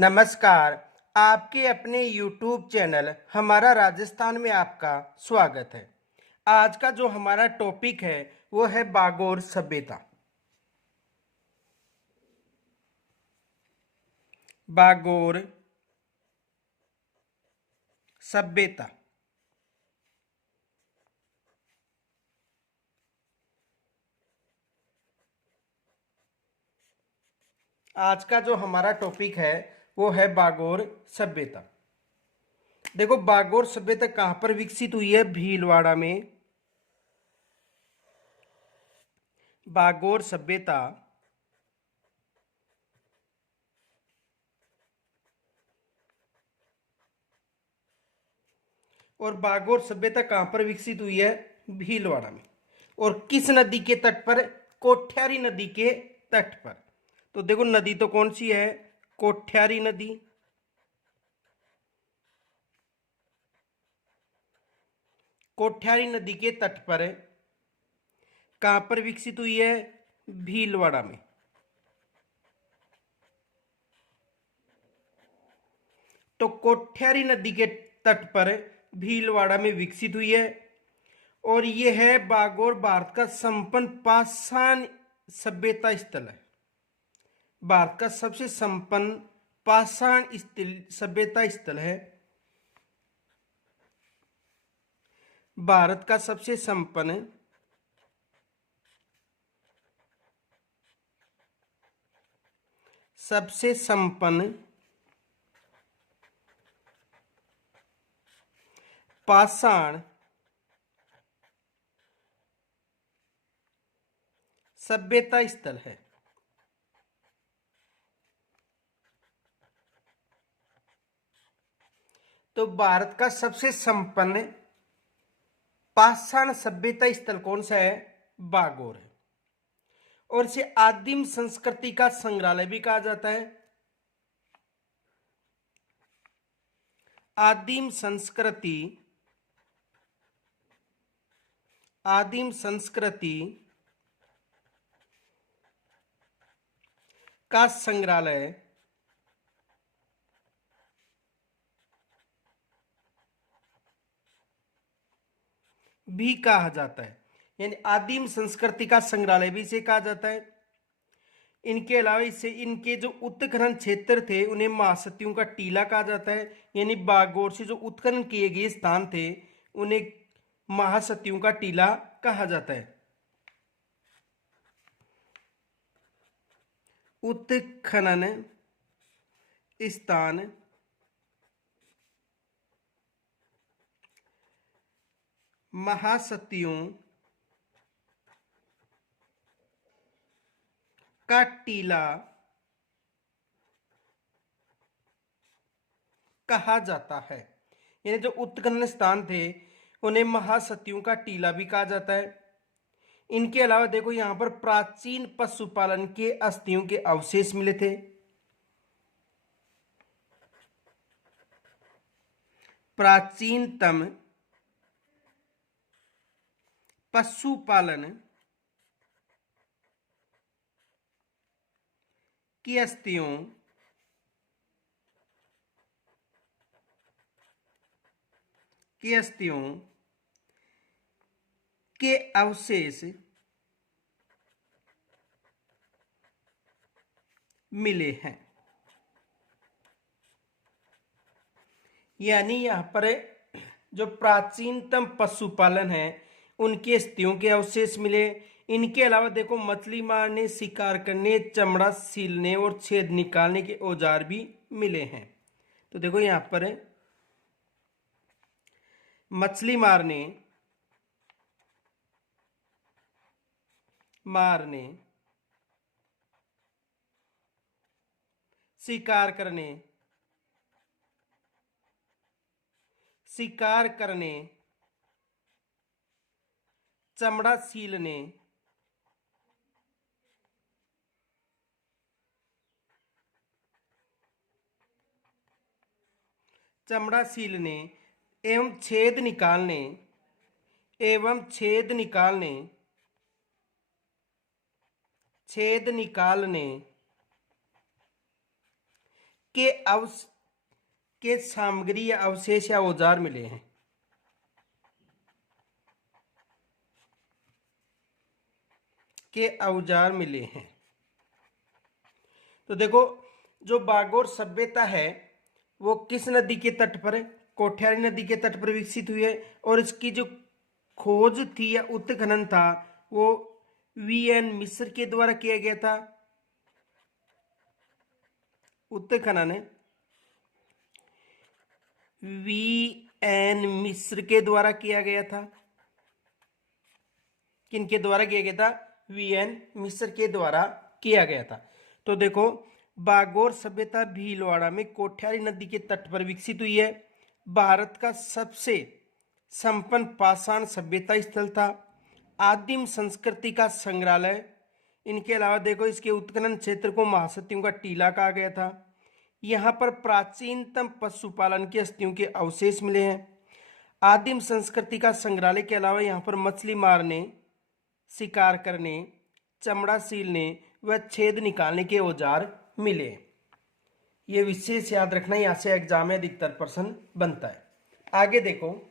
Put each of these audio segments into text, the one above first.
नमस्कार। आपके अपने YouTube चैनल हमारा राजस्थान में आपका स्वागत है। आज का जो हमारा टॉपिक है वो है बागोर सभ्यता। बागोर सभ्यता। आज का जो हमारा टॉपिक है वो है बागोर सभ्यता। देखो, बागोर सभ्यता कहाँ पर विकसित हुई है? भीलवाड़ा में। बागोर सभ्यता और बागोर सभ्यता कहाँ पर विकसित हुई है? भीलवाड़ा में। और किस नदी के तट पर? कोठ्यारी नदी के तट पर। तो देखो, नदी तो कौन सी है? कोठ्यारी नदी। कोठ्यारी नदी के तट पर कहां पर विकसित हुई है? भीलवाड़ा में। तो कोठ्यारी नदी के तट पर भीलवाड़ा में विकसित हुई है। और यह है बागोर भारत का संपन्न पाषाण सभ्यता स्थल है। भारत का सबसे संपन्न पाषाण सभ्यता स्थल है। भारत का सबसे संपन्न पाषाण सभ्यता स्थल है। तो भारत का सबसे संपन्न पाषाण सभ्यता स्थल कौन सा है? बागोर है। और इसे आदिम संस्कृति का संग्रहालय भी कहा जाता है। आदिम संस्कृति का संग्रहालय भी कहा जाता है। यानी आदिम संस्कृति का संग्रहालय भी इसे कहा जाता है। इनके अलावा इससे इनके जो उत्खनन क्षेत्र थे उन्हें महासतियों का टीला कहा जाता है। यानी बागोर से जो उत्खनन किए गए स्थान थे उन्हें महासतियों का टीला कहा जाता है। उत्खनन स्थान महासतियों का टीला कहा जाता है। यानी जो उत्खनन स्थान थे उन्हें महासतियों का टीला भी कहा जाता है। इनके अलावा देखो, यहां पर प्राचीन पशुपालन के अस्थियों के अवशेष मिले थे। प्राचीनतम पशुपालन की अस्थियों के अवशेष मिले हैं। यानी यहां पर जो प्राचीनतम पशुपालन है उनके अस्थियों के अवशेष मिले। इनके अलावा देखो, मछली मारने, शिकार करने, चमड़ा सीलने और छेद निकालने के औजार भी मिले हैं। तो देखो, यहां पर मछली मारने शिकार करने, चमड़ा सीलने, एवं छेद निकालने के के सामग्री या अवशेष या औजार मिले हैं। के औजार मिले हैं। तो देखो, जो बागोर सभ्यता है वो किस नदी के तट पर है? कोठ्यारी नदी के तट पर विकसित हुई है। और इसकी जो खोज थी या उत्खनन था वो वीएन मिस्र के द्वारा किया गया था। उत्खनन वीएन मिस्र के द्वारा किया गया था। किनके द्वारा किया गया था? वीएन मिस्र के द्वारा किया गया था। तो देखो, बागोर सभ्यता भीलवाड़ा में कोठ्यारी नदी के तट पर विकसित हुई है। भारत का सबसे संपन्न पाषाण सभ्यता स्थल था। आदिम संस्कृति का संग्रहालय। इनके अलावा देखो, इसके उत्खनन क्षेत्र को महासतियों का टीला कहा गया था। यहाँ पर प्राचीनतम पशुपालन की अस्थियों के अवशेष मिले हैं। आदिम संस्कृति का संग्रहालय के अलावा यहाँ पर मछली मारने, शिकार करने, चमड़ा सीलने व छेद निकालने के औजार मिले। ये विशेष याद रखना, यहाँ से एग्जाम में अधिकतर प्रश्न बनता है। आगे देखो,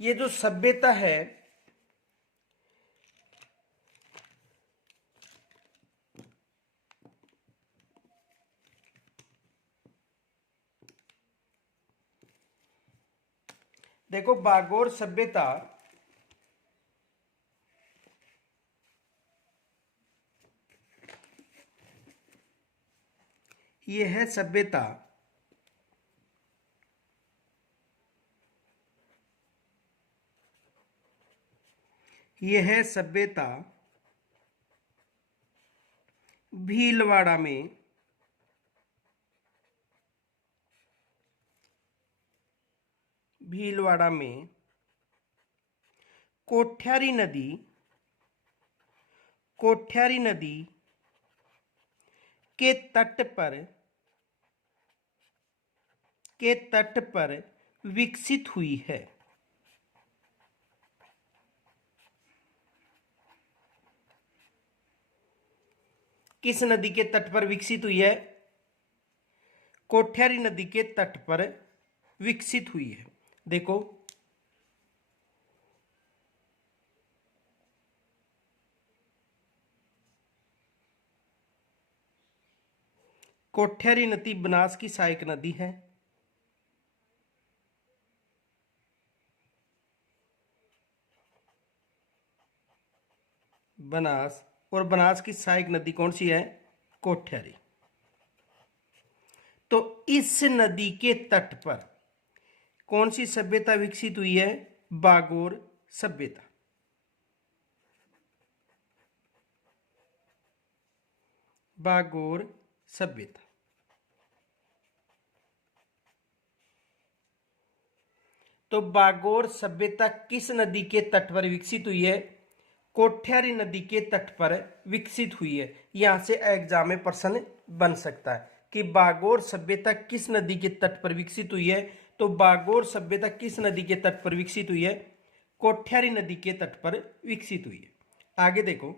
ये जो सभ्यता है देखो, बागोर सभ्यता ये है सभ्यता भीलवाड़ा में कोठ्यारी नदी के तट पर विकसित हुई है। किस नदी के तट पर विकसित हुई है? कोठ्यारी नदी के तट पर विकसित हुई है। देखो, कोठ्यारी नदी बनास की सहायक नदी है। बनास, और बनास की सहायक नदी कौन सी है? कोठ्यारी। तो इस नदी के तट पर कौन सी सभ्यता विकसित हुई है? बागोर सभ्यता। बागोर सभ्यता। तो बागोर सभ्यता किस नदी के तट पर विकसित हुई है? कोठ्यारी नदी के तट पर विकसित हुई है। यहां से एग्जाम में प्रश्न बन सकता है कि बागोर सभ्यता किस नदी के तट पर विकसित हुई है। तो बागोर सभ्यता किस नदी के तट पर विकसित हुई है? कोठ्यारी नदी के तट पर विकसित हुई है। आगे देखो,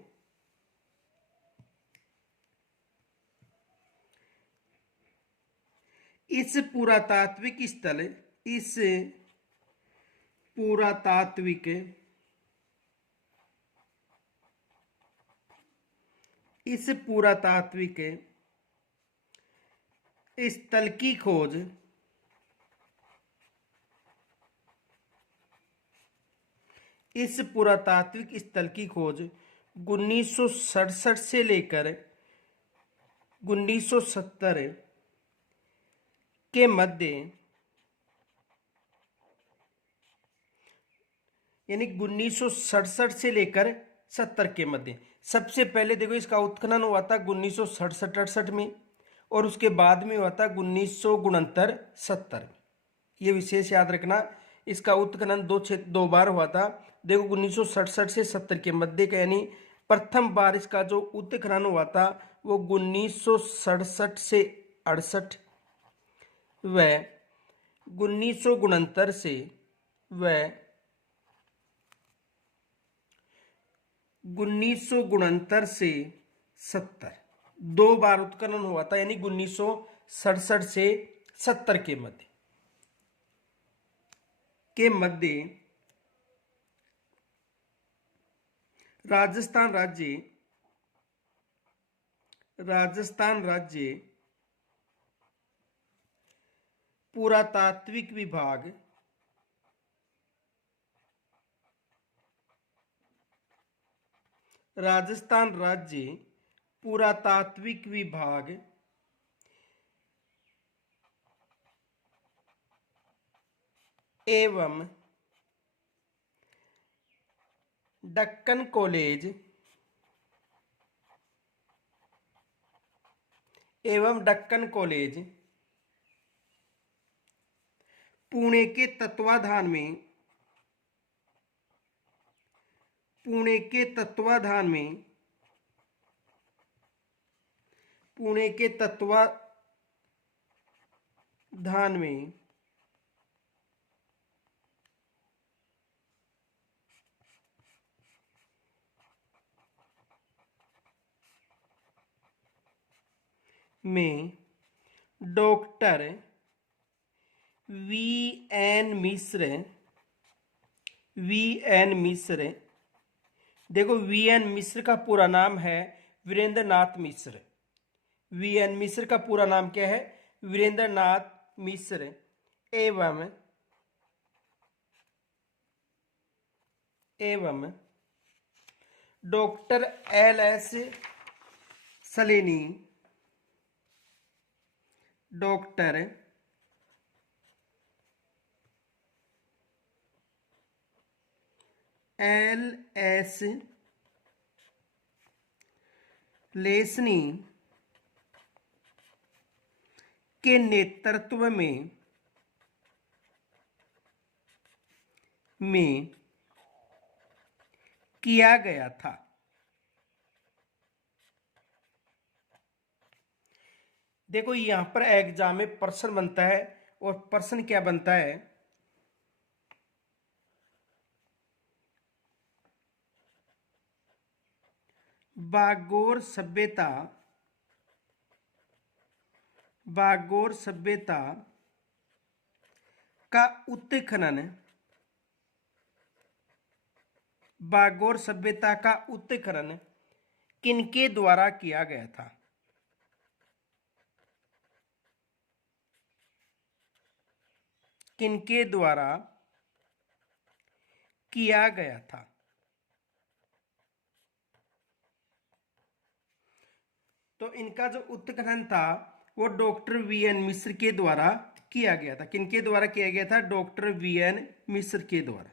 इस पुरातात्विक स्थल की खोज इस पुरातात्विक स्थल की खोज 1967 से लेकर 1970 के मध्य, यानी 1967 से लेकर 70 के मध्य। सबसे पहले देखो, इसका उत्खनन हुआ था 1967-68 में, और उसके बाद में हुआ था 1969-70 में। ये विशेष याद रखना, इसका उत्खनन दो बार हुआ था। देखो, 1967 से 70 के मध्य का, यानी प्रथम बार इसका जो उत्खनन हुआ था वो 1967 से 68 व 1969 से व 1969 से 70, 2 बार उत्खनन हुआ था, यानी 1967 से 70 के मध्य राजस्थान राज्य पुरातात्विक विभाग राजस्थान राज्य पुरातात्विक विभाग एवं दक्कन कॉलेज पुणे के तत्वाधान में पुणे के तत्वाधान में डॉक्टर वी एन मिश्र, देखो वी एन मिश्र का पूरा नाम है वीरेंद्र नाथ मिश्र। वी एन मिश्र का पूरा नाम क्या है? वीरेंद्र नाथ मिश्र। एवं डॉक्टर एल एस सलेनी, डॉक्टर एल एस लेसनी के नेतृत्व में किया गया था। देखो यहां पर एग्जाम में प्रश्न बनता है, और प्रश्न क्या बनता है? बागोर सभ्यता का उत्खनन किनके द्वारा किया गया था? किनके द्वारा किया गया था? तो इनका जो उत्खनन था वो डॉक्टर वी एन मिश्र के द्वारा किया गया था। किनके द्वारा किया गया था? डॉक्टर वी एन मिश्र के द्वारा।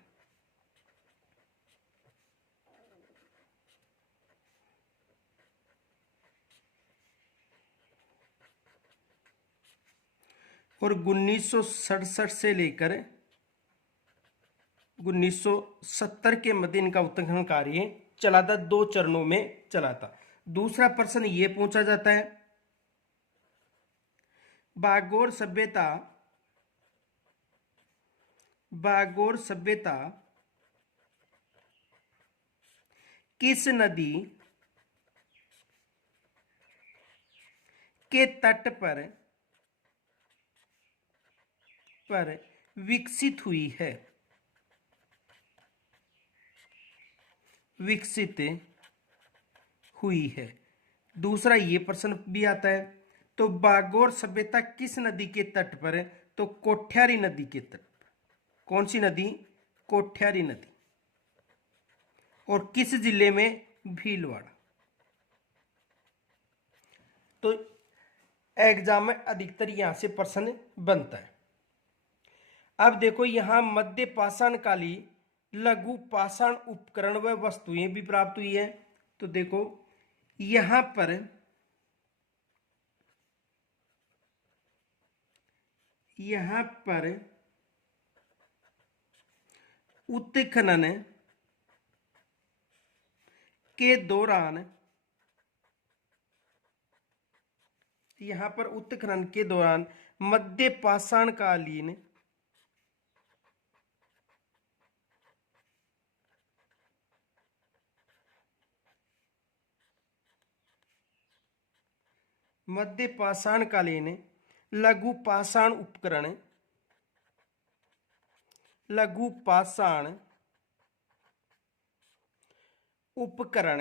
और 1967 से लेकर 1970 के मध्य इनका उत्खनन कार्य चला था, 2 चरणों में चला था। दूसरा प्रश्न ये पूछा जाता है, बागोर सभ्यता किस नदी के तट पर विकसित हुई है? दूसरा ये प्रश्न भी आता है, तो बागोर सभ्यता किस नदी के तट पर है? तो कोठ्यारी नदी के तट पर। कौन सी नदी? कोठ्यारी नदी। और किस जिले में? भीलवाड़ा। तो एग्जाम में अधिकतर यहां से प्रश्न बनता है। अब देखो यहां मध्य पाषाण कालीन लघु पाषाण उपकरण व वस्तुएं भी प्राप्त हुई है। तो देखो यहां पर उत्खनन के दौरान मध्य पाषाण कालीन मध्य पाषाण कालीन लघु पाषाण उपकरण, लघु पाषाण उपकरण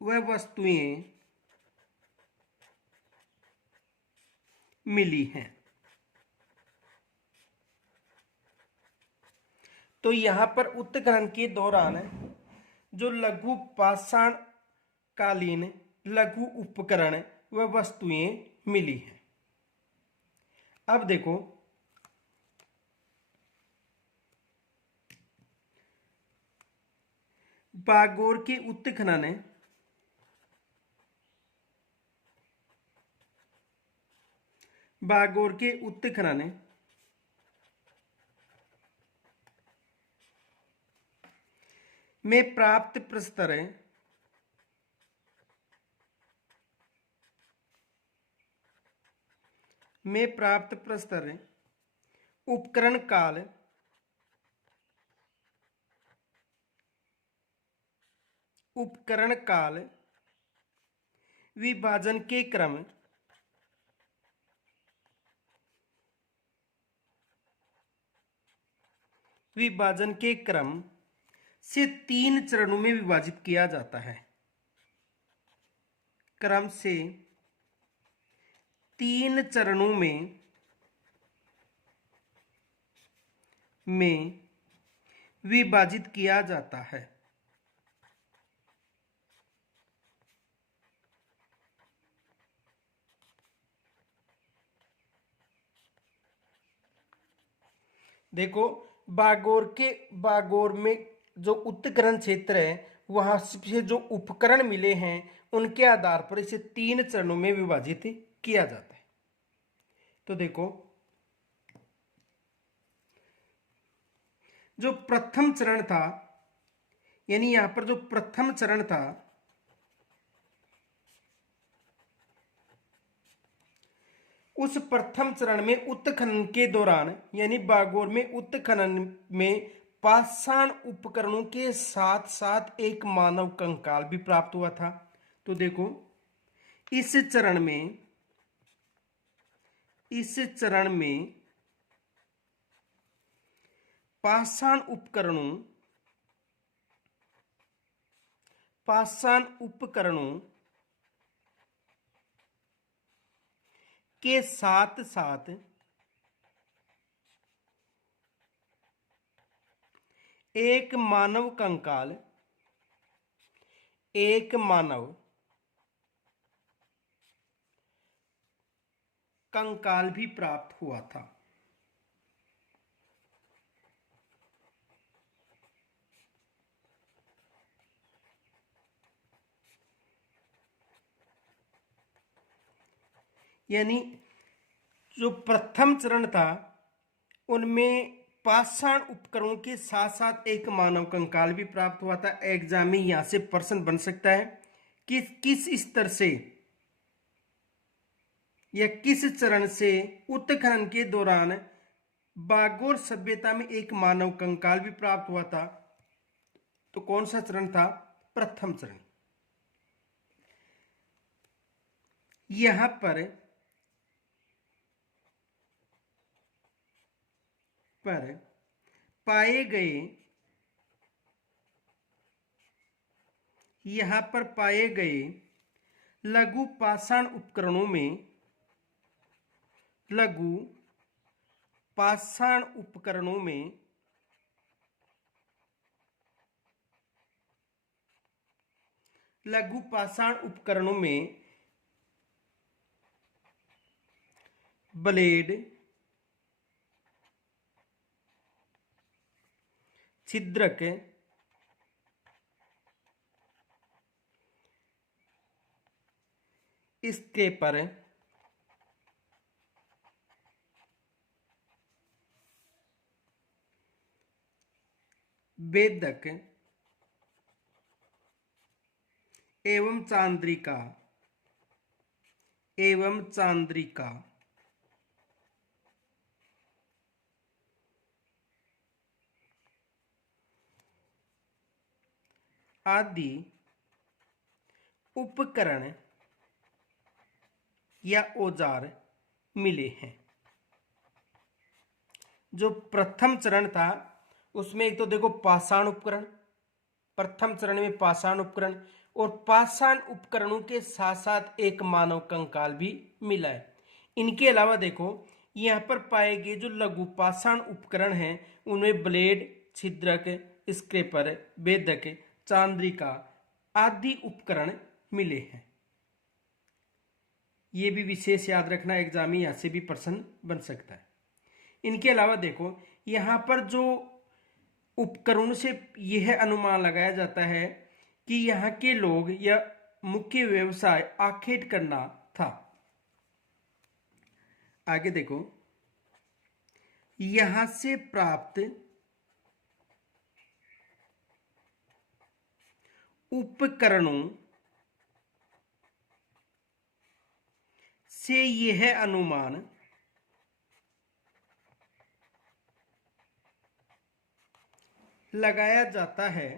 व वस्तुएं मिली हैं। तो यहां पर उत्खनन के दौरान जो लघु पाषाण कालीन लघु उपकरण व वस्तुएं मिली हैं। अब देखो बागोर के उत्खनन बागोर के उत्खनन में प्राप्त प्रस्तर उपकरण काल विभाजन के क्रम से 3 चरणों में विभाजित किया जाता है। क्रम से 3 चरणों में विभाजित किया जाता है। देखो बागोर में जो उत्खनन क्षेत्र है वहां से जो उपकरण मिले हैं उनके आधार पर इसे 3 चरणों में विभाजित किया जाता है। तो देखो जो प्रथम चरण था, यानी यहां पर जो प्रथम चरण था उस प्रथम चरण में उत्खनन के दौरान यानी बागोर में उत्खनन में पाषाण उपकरणों के साथ साथ एक मानव कंकाल भी प्राप्त हुआ था। तो देखो इस चरण में पाषाण उपकरणों के साथ साथ एक मानव कंकाल भी प्राप्त हुआ था। यानी जो प्रथम चरण था उनमें पाषाण उपकरणों के साथ साथ एक मानव कंकाल भी प्राप्त हुआ था। एग्जाम में यहां से प्रश्न बन सकता है कि किस स्तर से या किस चरण से उत्खनन के दौरान बागोर सभ्यता में एक मानव कंकाल भी प्राप्त हुआ था। तो कौन सा चरण था? प्रथम चरण। यहां पर पाए गए लघु पाषाण उपकरणों में ब्लेड, छिद्रक, स्केपर, वेदक एवं चांद्रिका आदि उपकरण या औजार मिले हैं। जो प्रथम चरण था उसमें एक तो देखो पाषाण उपकरण, प्रथम चरण में पाषाण उपकरण, और पाषाण उपकरणों के साथ साथ एक मानव कंकाल भी मिला है। इनके अलावा देखो यहाँ पर पाए गए जो लघु पाषाण उपकरण हैं उनमें ब्लेड, छिद्रक, स्क्रेपर, भेदक, चांद्रिका आदि उपकरण मिले हैं। ये भी विशेष याद रखना, एग्जाम में यहाँ से भी प्रश्न बन सकता है। इनके अलावा देखो यहाँ पर जो उपकरणों से यह अनुमान लगाया जाता है कि यहाँ के लोग या मुख्य व्यवसाय आखेट करना था। आगे देखो यहां से प्राप्त उपकरणों से यह अनुमान लगाया जाता है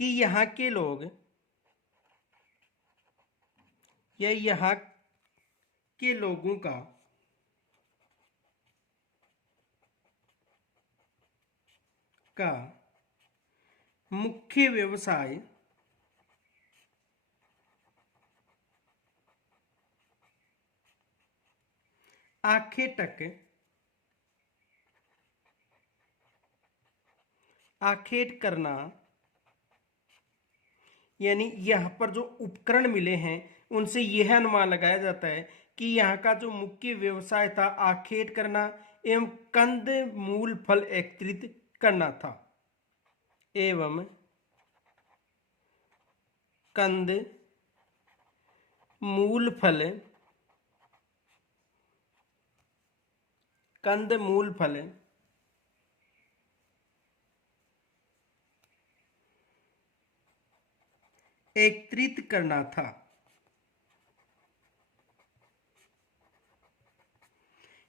कि यहाँ के लोग या यहाँ के लोगों का मुख्य व्यवसाय आखेट करना, यानी यहाँ पर जो उपकरण मिले हैं उनसे यह अनुमान लगाया जाता है कि यहाँ का जो मुख्य व्यवसाय था आखेट करना एवं कंद मूल फल एकत्रित करना था। एवं कंद मूल फल एकत्रित करना था।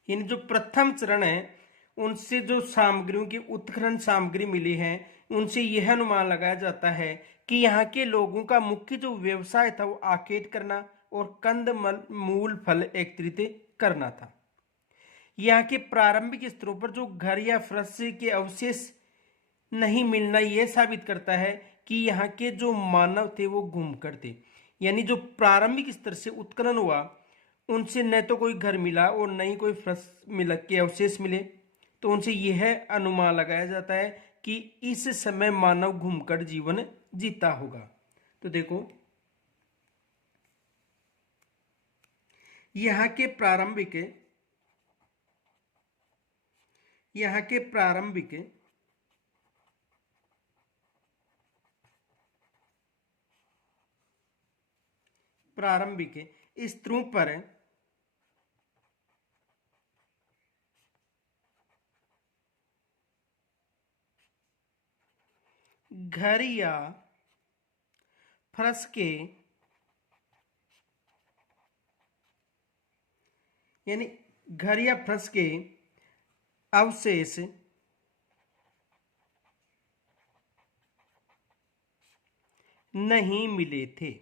इन जो प्रथम चरण है उनसे जो सामग्रियों की उत्खनन सामग्री मिली है उनसे यह अनुमान लगाया जाता है कि यहाँ के लोगों का मुख्य जो व्यवसाय था वो आखेट करना और कंद मूल फल एकत्रित करना था। यहाँ के प्रारंभिक स्तरों पर जो घर या फर्श के अवशेष नहीं मिलना यह साबित करता है कि यहाँ के जो मानव थे वो घूमकर थे। यानी जो प्रारंभिक स्तर से उत्खनन हुआ उनसे न तो कोई घर मिला और न ही कोई फर्श मिला के अवशेष मिले, तो उनसे यह अनुमान लगाया जाता है कि इस समय मानव घूमकर जीवन जीता होगा। तो देखो यहाँ के प्रारंभिक स्तरों पर घर या फर्श के यानी घर या फर्श के अवशेष नहीं मिले थे।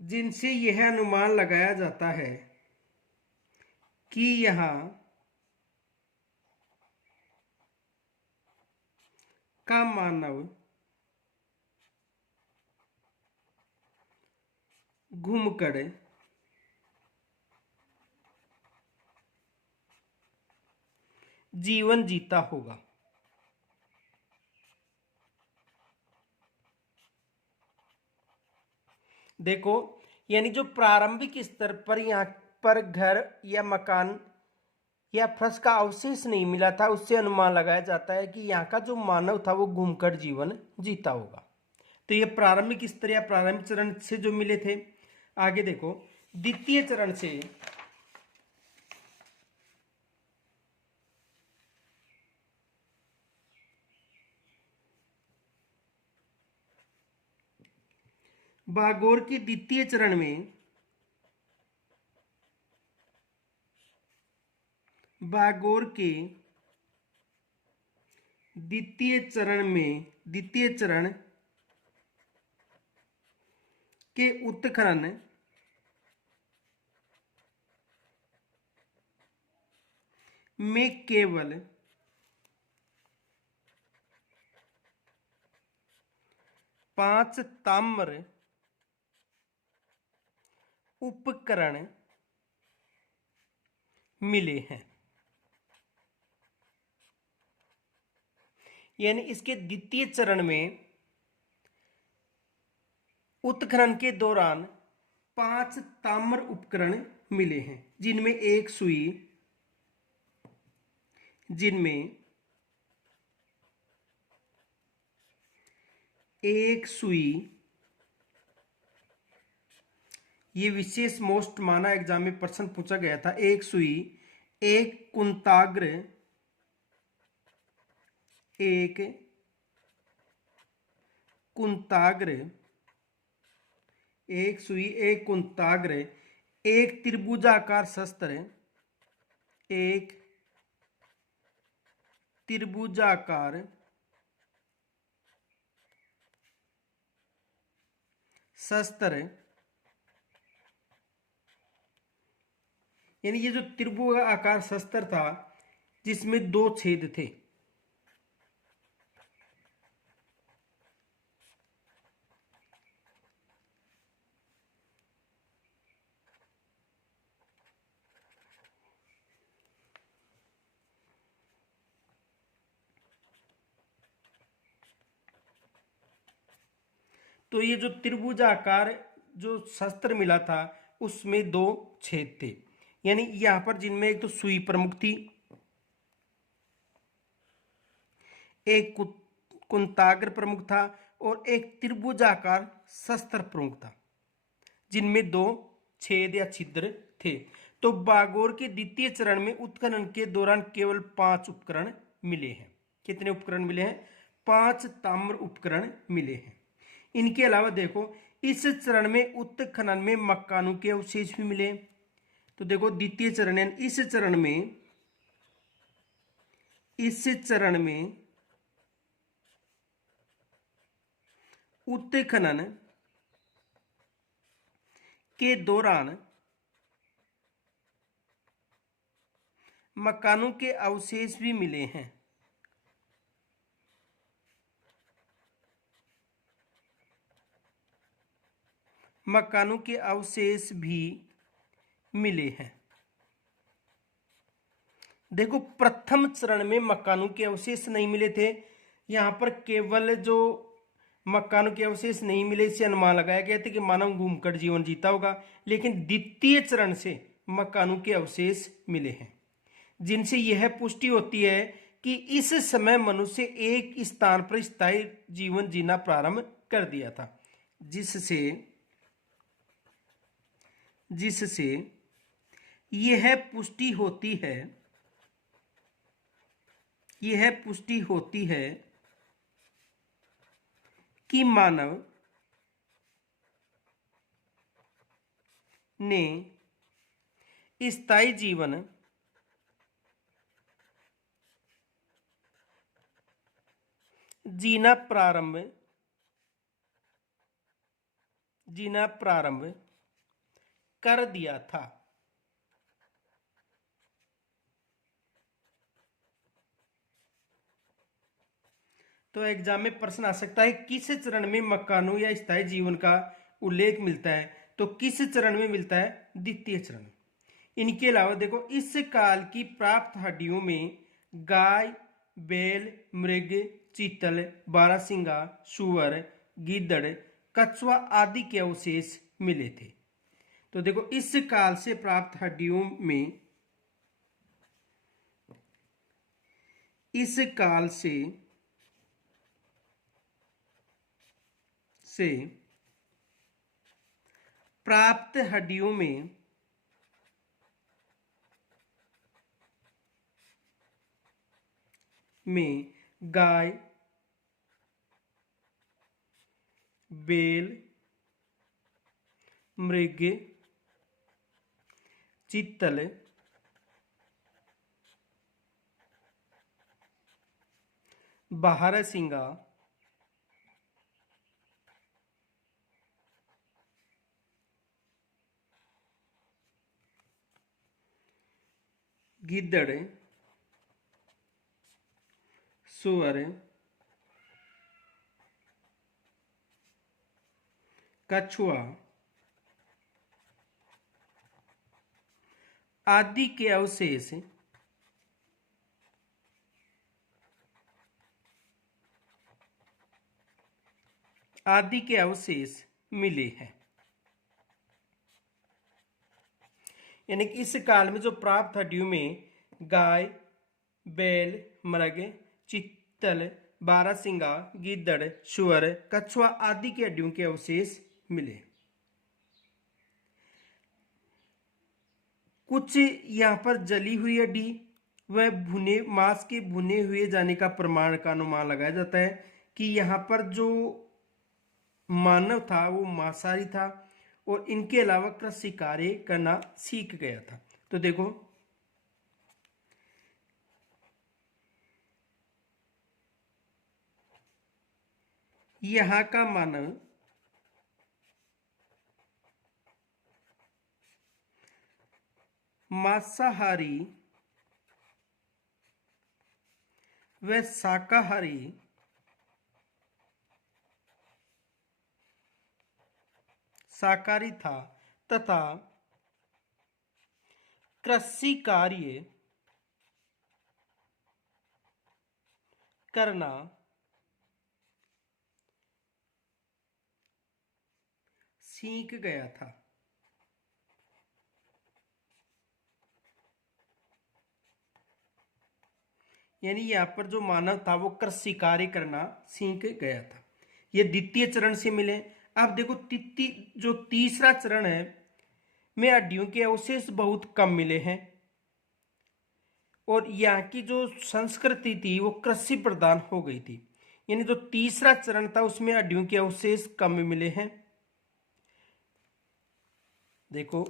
जिनसे यह अनुमान लगाया जाता है कि यहाँ का मानव घूमकर जीवन जीता होगा। देखो यानी जो प्रारंभिक स्तर पर यहाँ पर घर या मकान या फर्श का अवशेष नहीं मिला था उससे अनुमान लगाया जाता है कि यहाँ का जो मानव था वो घूमकर जीवन जीता होगा। तो ये प्रारंभिक स्तर या प्रारंभिक चरण से जो मिले थे। आगे देखो द्वितीय चरण से भागोर के द्वितीय चरण में भागोर के द्वितीय चरण के उत्खनन में केवल 5 ताम्र उपकरण मिले हैं। यानी इसके द्वितीय चरण में उत्खनन के दौरान 5 ताम्र उपकरण मिले हैं, जिनमें एक सुई, ये विशेष मोस्ट माना एग्जाम में प्रश्न पूछा गया था। एक सुई, एक कुंताग्र, एक सुई, एक कुंताग्र, एक त्रिभुजाकार शस्त्र, यानी ये जो त्रिभुजाकार शस्त्र था जिसमें 2 छेद थे। तो ये जो त्रिभुजाकार जो शस्त्र मिला था उसमें 2 छेद थे। यानी यहां पर जिनमें एक तो सुई प्रमुख थी, एक कुंताग्र प्रमुख था और एक त्रिभुजाकार शस्त्र प्रमुख था, जिनमें 2 छेद या छिद्र थे। तो भागोर के द्वितीय चरण में उत्खनन के दौरान केवल 5 उपकरण मिले हैं। कितने उपकरण मिले हैं? 5 ताम्र उपकरण मिले हैं। इनके अलावा देखो इस चरण में उत्खनन में मकानों के अवशेष भी मिले। तो देखो द्वितीय चरण है, इस चरण में उत्खनन के दौरान मकानों के अवशेष भी मिले हैं। मकानों के अवशेष भी मिले हैं। देखो प्रथम चरण में मकानों के अवशेष नहीं मिले थे। यहां पर केवल जो मकानों के अवशेष नहीं मिले इससे अनुमान लगाया गया था कि मानव घूमकर जीवन जीता होगा। लेकिन द्वितीय चरण से मकानों के अवशेष मिले हैं, जिनसे यह पुष्टि होती है कि इस समय मनुष्य एक स्थान पर स्थायी जीवन जीना प्रारंभ कर दिया था, जिससे यह पुष्टि होती है कि मानव ने स्थायी जीवन जीना प्रारंभ कर दिया था। तो एग्जाम में प्रश्न आ सकता है किस चरण में मकानों या स्थायी जीवन का उल्लेख मिलता है? तो किस चरण में मिलता है? द्वितीय चरण। इनके अलावा देखो इस काल की प्राप्त हड्डियों में गाय, बैल, मृग, चीतल, बारहसिंगा, सुअर, गिद्धड़, कछुआ आदि के अवशेष मिले थे। तो देखो इस काल से प्राप्त हड्डियों में इस काल से प्राप्त हड्डियों में गाय, बैल, मृग, चित्तल, बारहसिंगा, गिद्दड़, सुअर, कछुआ आदि के अवशेष मिले हैं। यानी कि इस काल में जो प्राप्त हड्डियों में गाय, बैल, मृग, चित्तल, बारहसिंगा, गिद्दड़, सुअर, कछुआ आदि की हड्डियों के अवशेष मिले। कुछ यहाँ पर जली हुई हड्डी व भुने मांस के भुने हुए जाने का प्रमाण का अनुमान लगाया जाता है कि यहाँ पर जो मानव था वो मांसाहारी था और इनके अलावा कृषि कार्य करना सीख गया था। तो देखो यहाँ का मानव मांसाहारी व शाकाहारी था तथा कृषि कार्य करना सीख गया था। यानी यहाँ पर जो मानव था वो कृषि कार्य करना सीख गया था। ये द्वितीय चरण से मिले। अब देखो जो तीसरा चरण है में हड्डियों के अवशेष बहुत कम मिले हैं और यहाँ की जो संस्कृति थी वो कृषि प्रधान हो गई थी। यानी जो तीसरा चरण था उसमें हड्डियों के अवशेष कम मिले हैं। देखो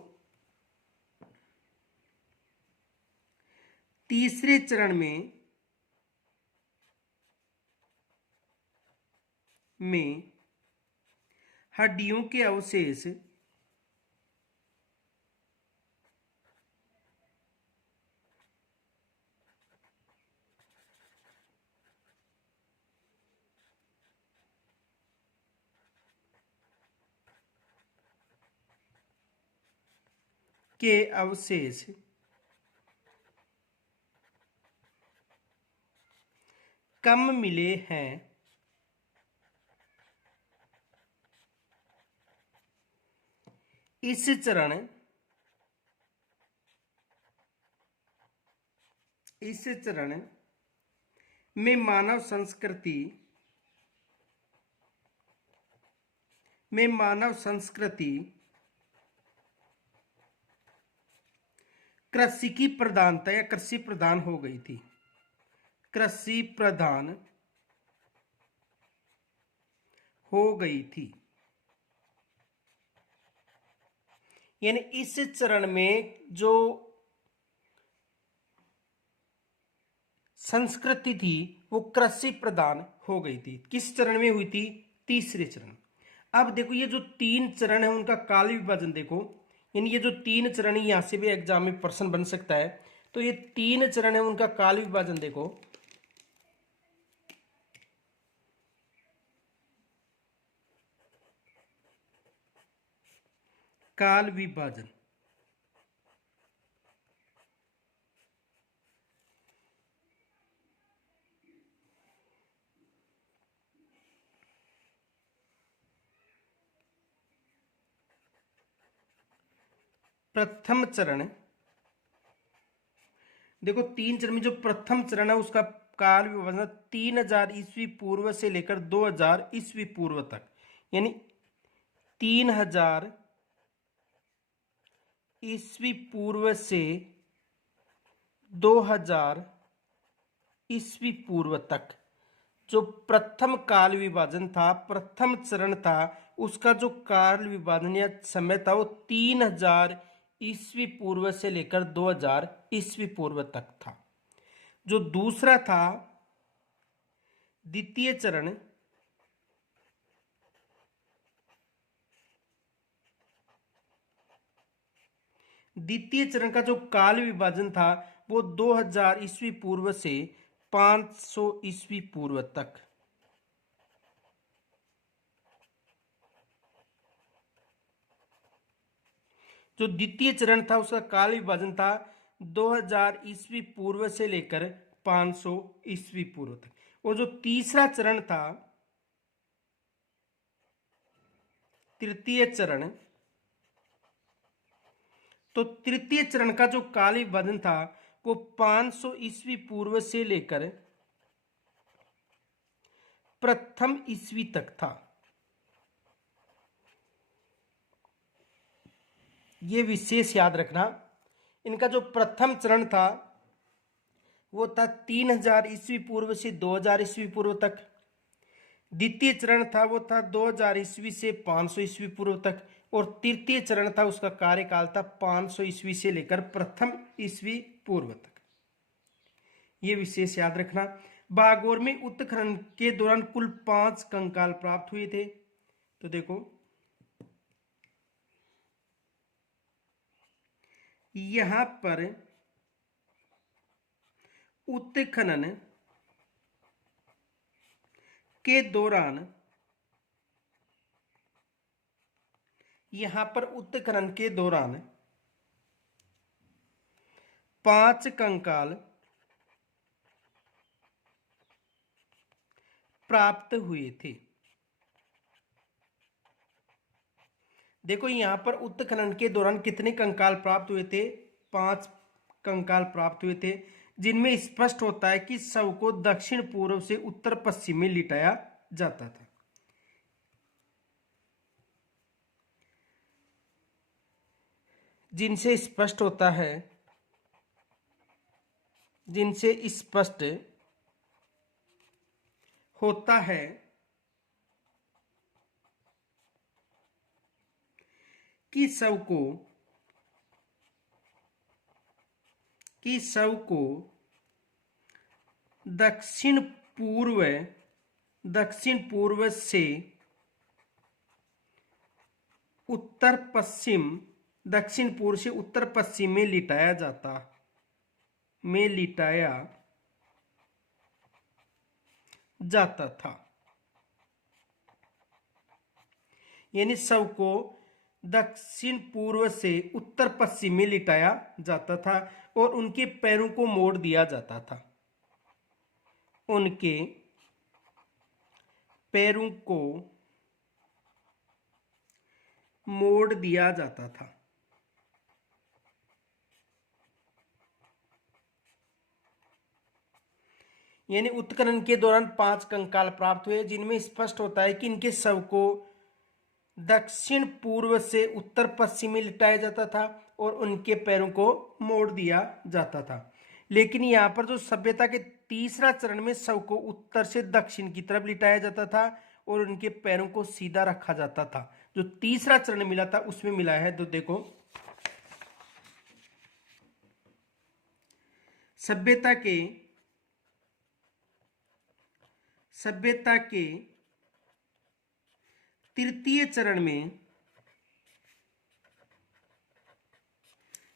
तीसरे चरण में हड्डियों के अवशेष कम मिले हैं। इस चरण में मानव संस्कृति कृषि की प्रधानता या कृषि प्रधान हो गई थी। कृषि प्रधान हो गई थी। यानी इस चरण में जो संस्कृति थी वो कृषि प्रधान हो गई थी। किस चरण में हुई थी? तीसरे चरण। अब देखो ये जो तीन चरण है उनका काल विभाजन देखो। यानी ये जो तीन चरण है यहां से भी एग्जाम में प्रश्न बन सकता है। तो ये तीन चरण है उनका काल विभाजन देखो। काल विभाजन प्रथम चरण देखो तीन चरण में जो प्रथम चरण है उसका काल विभाजन 3000 ईस्वी पूर्व से लेकर 2000 ईस्वी पूर्व तक। यानी 3000 ईस्वी पूर्व से 2000 ईस्वी पूर्व तक जो प्रथम काल विभाजन था, प्रथम चरण था, उसका जो काल विभाजन या समय था वो 3000 ईस्वी पूर्व से लेकर 2000 ईस्वी पूर्व तक था। जो दूसरा था द्वितीय चरण, द्वितीय चरण का जो काल विभाजन था वो 2000 ईस्वी पूर्व से 500 ईस्वी पूर्व तक। जो द्वितीय चरण था उसका काल विभाजन था 2000 ईस्वी पूर्व से लेकर 500 ईस्वी पूर्व तक। और जो तीसरा चरण था तृतीय चरण, तो तृतीय चरण का जो काल विभाजन था वो 500 ईस्वी पूर्व से लेकर प्रथम ईस्वी तक था। ये विशेष याद रखना। इनका जो प्रथम चरण था वो था 3000 ईस्वी पूर्व से 2000 ईस्वी पूर्व तक। द्वितीय चरण था वो था 2000 ईस्वी से 500 ईस्वी पूर्व तक। और तृतीय चरण था उसका कार्यकाल था 500 ईस्वी से लेकर प्रथम ईस्वी पूर्व तक। ये विशेष याद रखना। भागौर में उत्खनन के दौरान कुल 5 कंकाल प्राप्त हुए थे। तो देखो यहां पर उत्खनन के दौरान, यहां पर उत्खनन के दौरान 5 कंकाल प्राप्त हुए थे। देखो यहां पर उत्खनन के दौरान कितने कंकाल प्राप्त हुए थे? 5 कंकाल प्राप्त हुए थे, जिनमें स्पष्ट होता है कि शव को दक्षिण पूर्व से उत्तर पश्चिम में लिटाया जाता था। जिनसे स्पष्ट होता है, जिनसे स्पष्ट होता है कि शव को दक्षिण पूर्व से उत्तर पश्चिम, दक्षिण पूर्व से उत्तर पश्चिम में लिटाया जाता था। यानी शव को दक्षिण पूर्व से उत्तर पश्चिम में लिटाया जाता था और उनके पैरों को मोड़ दिया जाता था। उनके पैरों को मोड़ दिया जाता था। यानी उत्खनन के दौरान 5 कंकाल प्राप्त हुए, जिनमें स्पष्ट होता है कि इनके शव को दक्षिण पूर्व से उत्तर पश्चिम में लिटाया जाता था और उनके पैरों को मोड़ दिया जाता था। लेकिन यहाँ पर जो सभ्यता के तीसरा चरण में शव को उत्तर से दक्षिण की तरफ लिटाया जाता था और उनके पैरों को सीधा रखा जाता था। जो तीसरा चरण मिला था उसमें मिला है, तो देखो सभ्यता के तृतीय चरण में,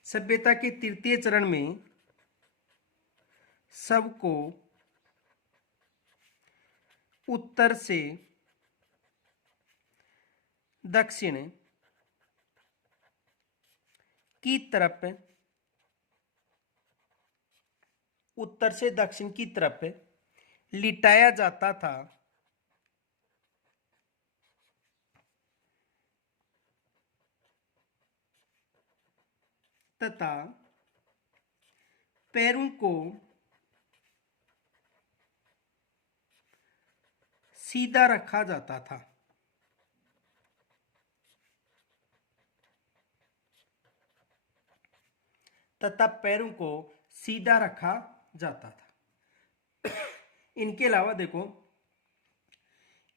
सभ्यता के तृतीय चरण में शव को उत्तर से दक्षिण की तरफ, उत्तर से दक्षिण की तरफ लिटाया जाता था तथा पैरों को सीधा रखा जाता था। तथा पैरों को सीधा रखा जाता था। इनके अलावा देखो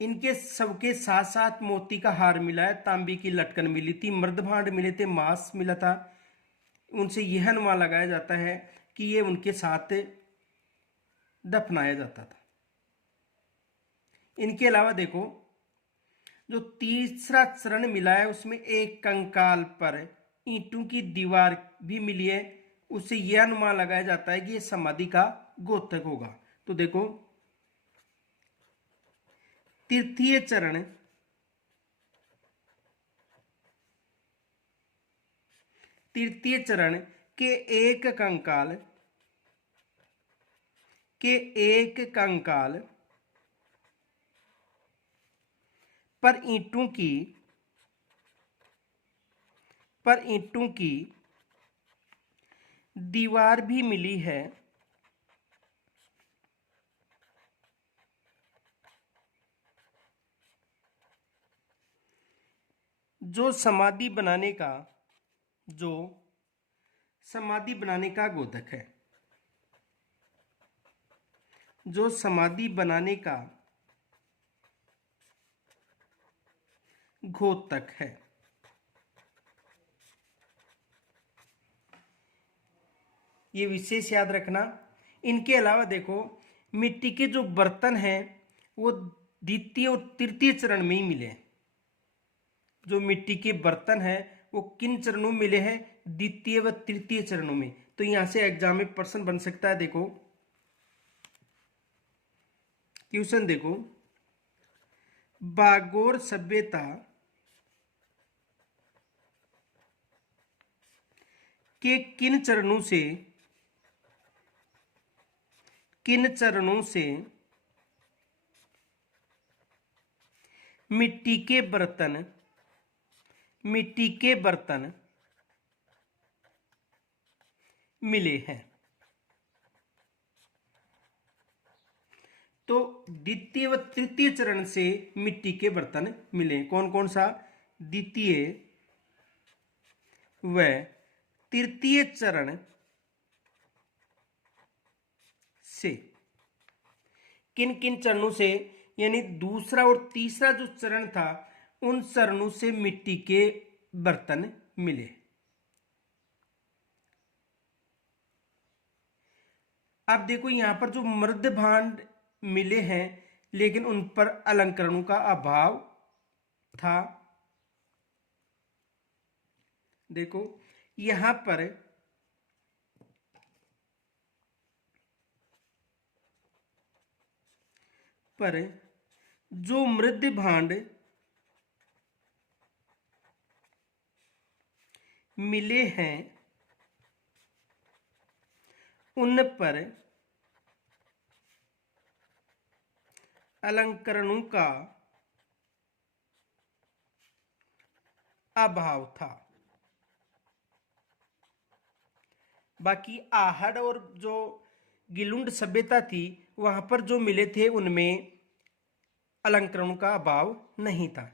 इनके सबके साथ साथ मोती का हार मिला है, तांबे की लटकन मिली थी, मृदभांड मिले थे, मांस मिला था। उनसे यह अनुमान लगाया जाता है कि ये उनके साथ दफनाया जाता था। इनके अलावा देखो, जो तीसरा चरण मिला है उसमें एक कंकाल पर ईंटों की दीवार भी मिली है। उससे यह अनुमान लगाया जाता है कि यह समाधि का गोतक होगा। तो देखो, तृतीय चरण के एक कंकाल पर ईंटों की दीवार भी मिली है। जो समाधि बनाने का गोदक है, जो समाधि बनाने का घोतक है। ये विशेष याद रखना। इनके अलावा देखो, मिट्टी के जो बर्तन हैं वो द्वितीय और तृतीय चरण में ही मिले। जो मिट्टी के बर्तन हैं वो किन चरणों में मिले हैं? द्वितीय व तृतीय चरणों में। तो यहां से एग्जाम में प्रश्न बन सकता है। देखो क्वेश्चन, देखो, बागोर सभ्यता के किन चरणों से मिट्टी के बर्तन मिले हैं? तो द्वितीय व तृतीय चरण से मिट्टी के बर्तन मिले। कौन कौन सा? द्वितीय व तृतीय चरण से। किन किन चरणों से? यानी दूसरा और तीसरा जो चरण था उन चरणों से मिट्टी के बर्तन मिले। अब देखो, यहां पर जो मृद भांड मिले हैं लेकिन उन पर अलंकरणों का अभाव था। देखो यहां पर जो मृद भांड मिले हैं उन पर अलंकरणों का अभाव था। बाकी आहड़ और जो गिलुंड सभ्यता थी वहां पर जो मिले थे उनमें अलंकरणों का अभाव नहीं था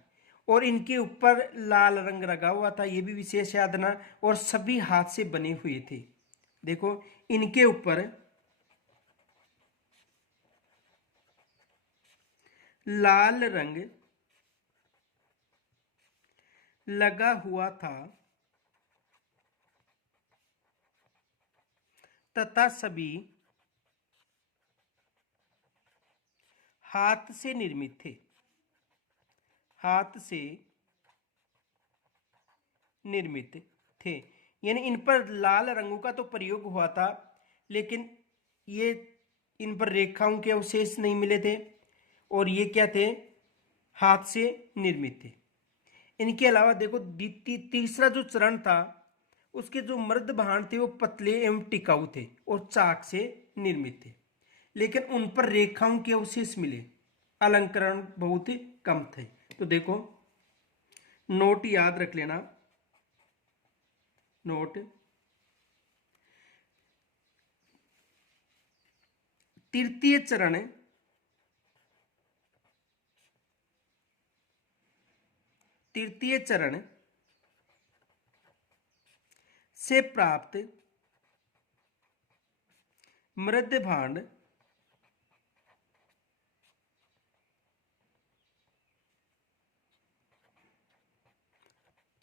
और इनके ऊपर लाल रंग लगा हुआ था। यह भी विशेष याद रखना। और सभी हाथ से बने हुए थे। देखो इनके ऊपर लाल रंग लगा हुआ था तथा सभी हाथ से निर्मित थे। हाथ से निर्मित थे, यानी इन पर लाल रंगों का तो प्रयोग हुआ था लेकिन ये इन पर रेखाओं के अवशेष नहीं मिले थे और ये क्या थे? हाथ से निर्मित थे। इनके अलावा देखो, तीसरा जो चरण था उसके जो मृद भांड थे वो पतले एवं टिकाऊ थे और चाक से निर्मित थे लेकिन उन पर रेखाओं के अवशेष मिले, अलंकरण बहुत ही कम थे। तो देखो नोट याद रख लेना। नोट, तृतीय चरण से प्राप्त मृद भांड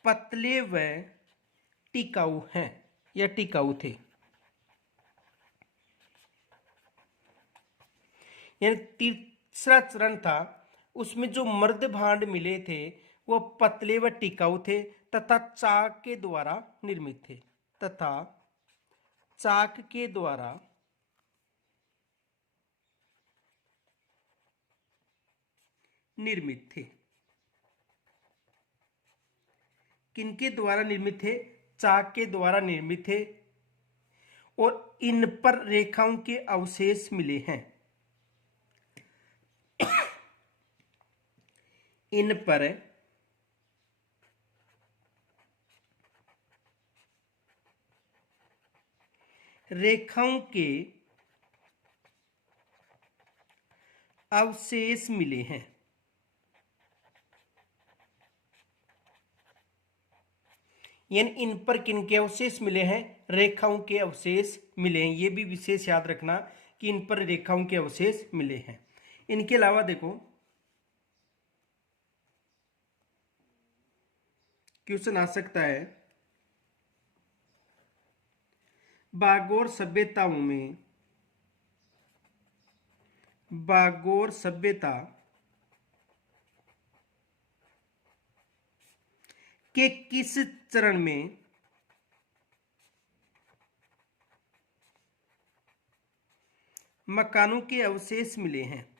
पतले व टिकाऊ हैं या टिकाऊ थे। यानी तीसरा चरण था, उसमें जो मर्द भांड मिले थे वो पतले व टिकाऊ थे तथा चाक के द्वारा निर्मित थे, तथा चाक के द्वारा निर्मित थे। किनके द्वारा निर्मित थे? चाक के द्वारा निर्मित थे, और इन पर रेखाओं के अवशेष मिले हैं। इन पर रेखाओं के अवशेष मिले हैं। यानी इन पर किनके अवशेष मिले हैं? रेखाओं के अवशेष मिले हैं। ये भी विशेष याद रखना कि इन पर रेखाओं के अवशेष मिले हैं। इनके अलावा देखो क्वेश्चन आ सकता है, बागोर सभ्यताओं में बागोर सभ्यता के किस चरण में मकानों के अवशेष मिले हैं?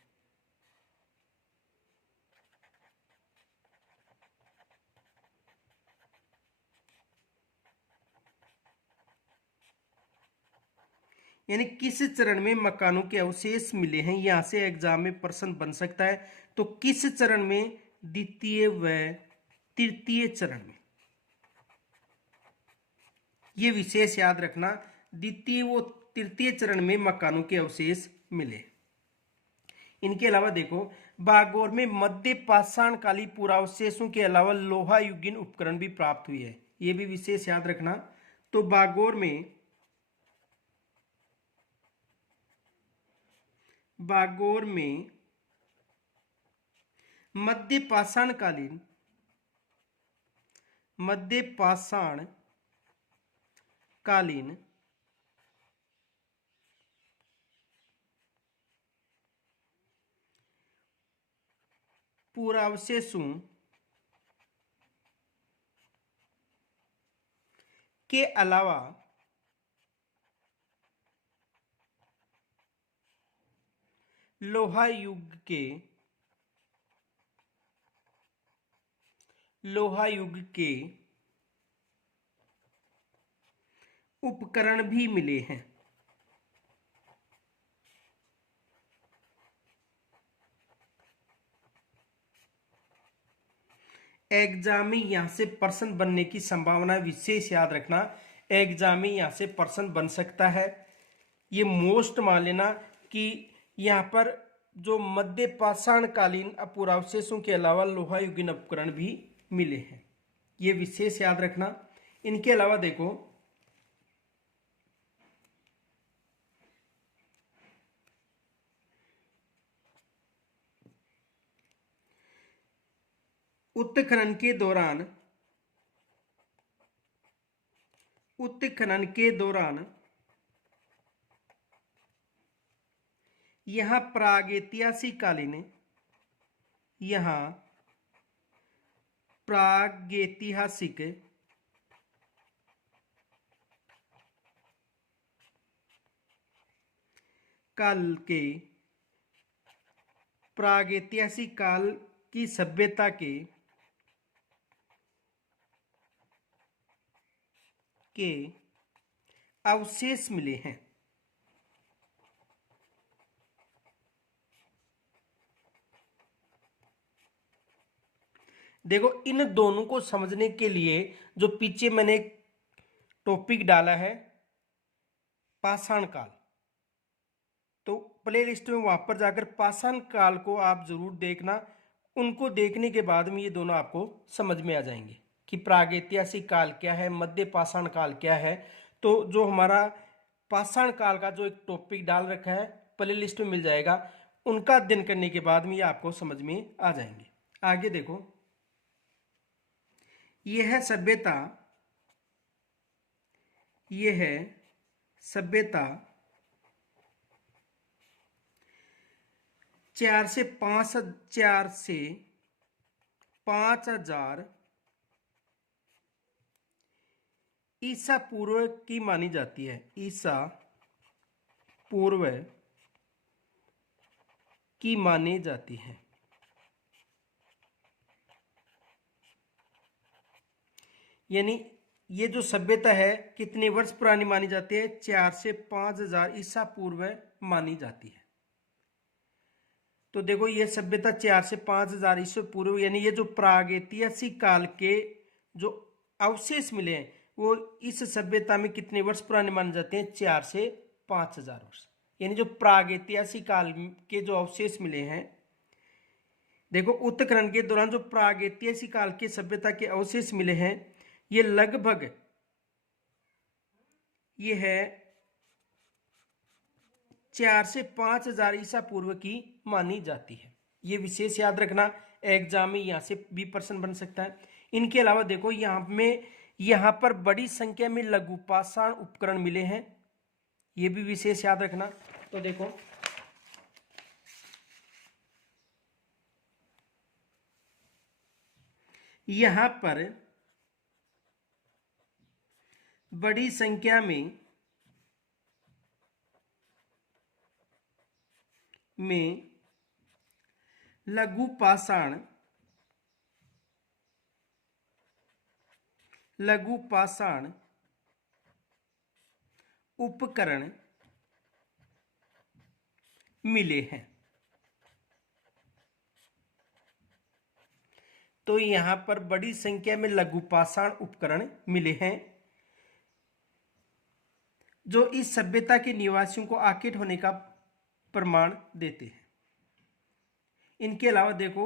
यानी किस चरण में मकानों के अवशेष मिले हैं, यहां से एग्जाम में प्रश्न बन सकता है। तो किस चरण में? द्वितीय व तृतीय चरण में। यह विशेष याद रखना, द्वितीय व तृतीय चरण में मकानों के अवशेष मिले। इनके अलावा देखो, बागोर में मध्य पाषाणकालीन पुरावशेषों के अलावा लोहा युगीन उपकरण भी प्राप्त हुई है। यह भी विशेष याद रखना। तो बागोर में मध्य पाषाणकालीन पुरावशेषों के अलावा लोहा युग के उपकरण भी मिले हैं। एग्जाम में यहां से प्रश्न बनने की संभावना विशेष याद रखना। एग्जाम में यहां से प्रश्न बन सकता है। ये मोस्ट मान लेना कि यहां पर जो मध्य पाषाणकालीन पुरावशेषों के अलावा लोहा युगीन उपकरण भी मिले हैं। ये विशेष याद रखना। इनके अलावा देखो, उत्खनन के दौरान यहां प्रागैतिहासिक काल की सभ्यता के अवशेष मिले हैं। देखो, इन दोनों को समझने के लिए जो पीछे मैंने टॉपिक डाला है पाषाण काल, तो प्ले लिस्ट में वहां पर जाकर पाषाण काल को आप जरूर देखना। उनको देखने के बाद में ये दोनों आपको समझ में आ जाएंगे कि प्रागैतिहासिक काल क्या है, मध्य पाषाण काल क्या है। तो जो हमारा पाषाण काल का जो एक टॉपिक डाल रखा है प्ले लिस्ट में मिल जाएगा, उनका अध्ययन करने के बाद में ये आपको समझ में आ जाएंगे। आगे देखो, यह सभ्यता 4 से 5,000 ईसा पूर्व की मानी जाती है। ईसा पूर्व की मानी जाती है। यानी ये जो सभ्यता है कितने वर्ष पुरानी मानी जाती है? 4 से 5,000 ईसा पूर्व मानी जाती है। तो देखो ये सभ्यता 4 से 5,000 ईसा पूर्व, यानी ये जो प्रागैतिहासिक काल के जो अवशेष मिले हैं वो इस सभ्यता में कितने वर्ष पुराने माने जाते हैं? 4 से 5,000 वर्ष। यानी जो प्रागैतिहासिक काल के जो अवशेष मिले हैं, देखो उत्खनन के दौरान जो प्रागैतिहासिक काल के सभ्यता के अवशेष मिले हैं ये लगभग ये है 4 से 5,000 ईसा पूर्व की मानी जाती है। ये विशेष याद रखना, एग्जाम में यहाँ से भी प्रश्न बन सकता है। इनके अलावा देखो यहाँ पर बड़ी संख्या में लघु पाषाण उपकरण मिले हैं, ये भी विशेष याद रखना। तो देखो यहाँ पर बड़ी संख्या में लघु पाषाण उपकरण मिले हैं। तो यहां पर बड़ी संख्या में लघु पाषाण उपकरण मिले हैं जो इस सभ्यता के निवासियों को आकिट होने का प्रमाण देते हैं। इनके अलावा देखो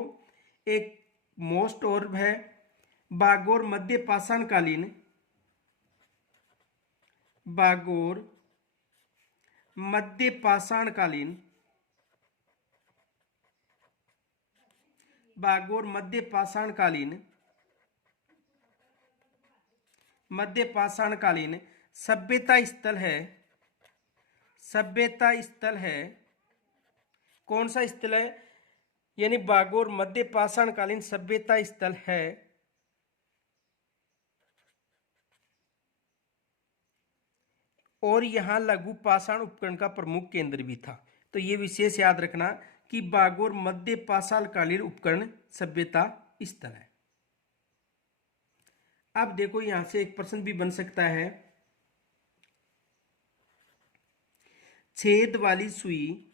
एक मोस्ट और है बागोर मध्य पाषाणकालीन सभ्यता स्थल है। कौन सा स्थल है? यानी बागोर मध्य पाषाणकालीन सभ्यता स्थल है और यहां लघु पाषाण उपकरण का प्रमुख केंद्र भी था। तो ये विशेष याद रखना कि बागोर मध्य पाषाणकालीन उपकरण सभ्यता स्थल है। अब देखो यहां से एक प्रश्न भी बन सकता है, छेद वाली सुई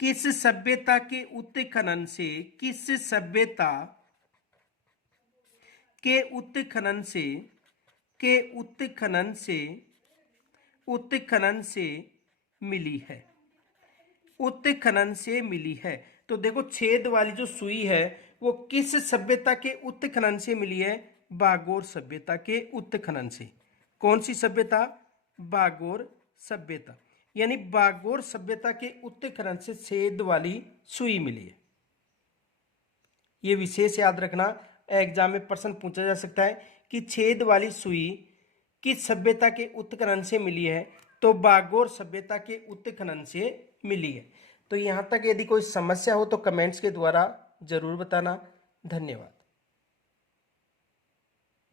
किस सभ्यता के उत्खनन से मिली है। तो देखो छेद वाली जो सुई है वो किस सभ्यता के उत्खनन से मिली है? बागोर सभ्यता के उत्खनन से। कौन सी सभ्यता? बागोर सभ्यता। यानी बागोर सभ्यता के उत्खनन से छेद वाली सुई मिली है। ये विशेष याद रखना, एग्जाम में प्रश्न पूछा जा सकता है कि छेद वाली सुई किस सभ्यता के उत्खनन से मिली है? तो बागोर सभ्यता के उत्खनन से मिली है। तो यहाँ तक यदि कोई समस्या हो तो कमेंट्स के द्वारा जरूर बताना। धन्यवाद।